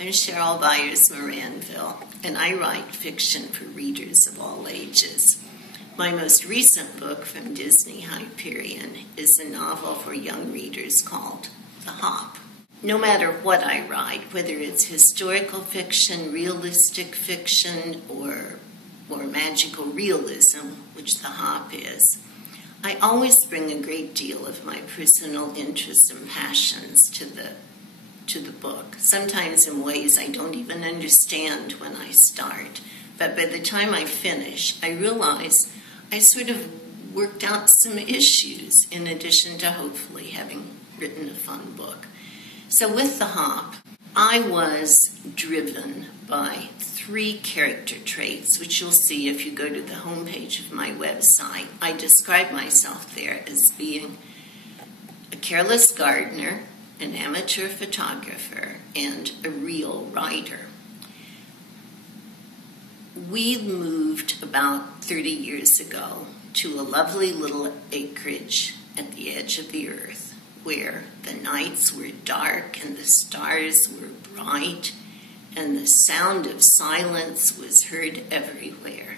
I'm Sharelle Byars, Moranville, and I write fiction for readers of all ages. My most recent book from Disney Hyperion is a novel for young readers called The Hop. No matter what I write, whether it's historical fiction, realistic fiction, or magical realism, which The Hop is, I always bring a great deal of my personal interests and passions to the book, sometimes in ways I don't even understand when I start. But by the time I finish, I realize I sort of worked out some issues in addition to hopefully having written a fun book. So with The Hop, I was driven by 3 character traits, which you'll see if you go to the homepage of my website. I describe myself there as being a careless gardener, an amateur photographer, and a real writer. We moved about 30 years ago to a lovely little acreage at the edge of the earth where the nights were dark and the stars were bright and the sound of silence was heard everywhere.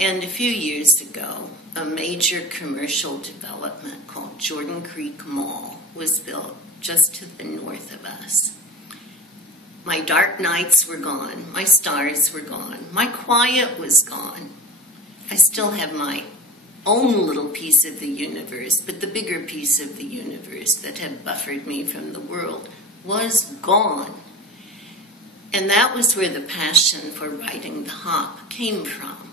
And a few years ago, a major commercial development called Jordan Creek Mall was built just to the north of us. My dark nights were gone. My stars were gone. My quiet was gone. I still have my own little piece of the universe, but the bigger piece of the universe that had buffered me from the world was gone. And that was where the passion for writing The Hop came from.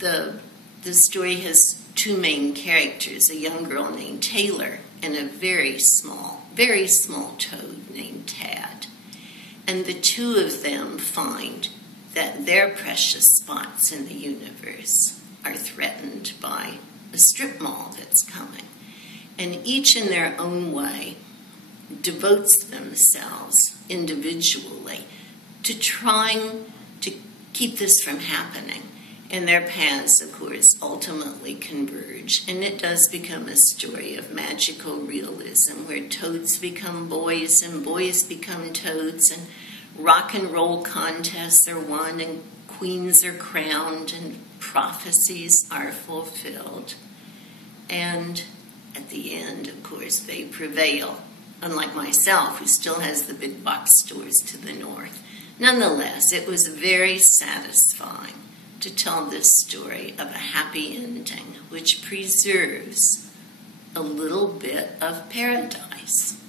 The story has 2 main characters, a young girl named Taylor and a very small toad named Tad. And the 2 of them find that their precious spots in the universe are threatened by a strip mall that's coming. And each in their own way devotes themselves individually to trying to keep this from happening. And their paths, of course, ultimately converge. And it does become a story of magical realism where toads become boys and boys become toads and rock and roll contests are won and queens are crowned and prophecies are fulfilled. And at the end, of course, they prevail, unlike myself, who still has the big box stores to the north. Nonetheless, it was very satisfying to tell this story of a happy ending which preserves a little bit of paradise.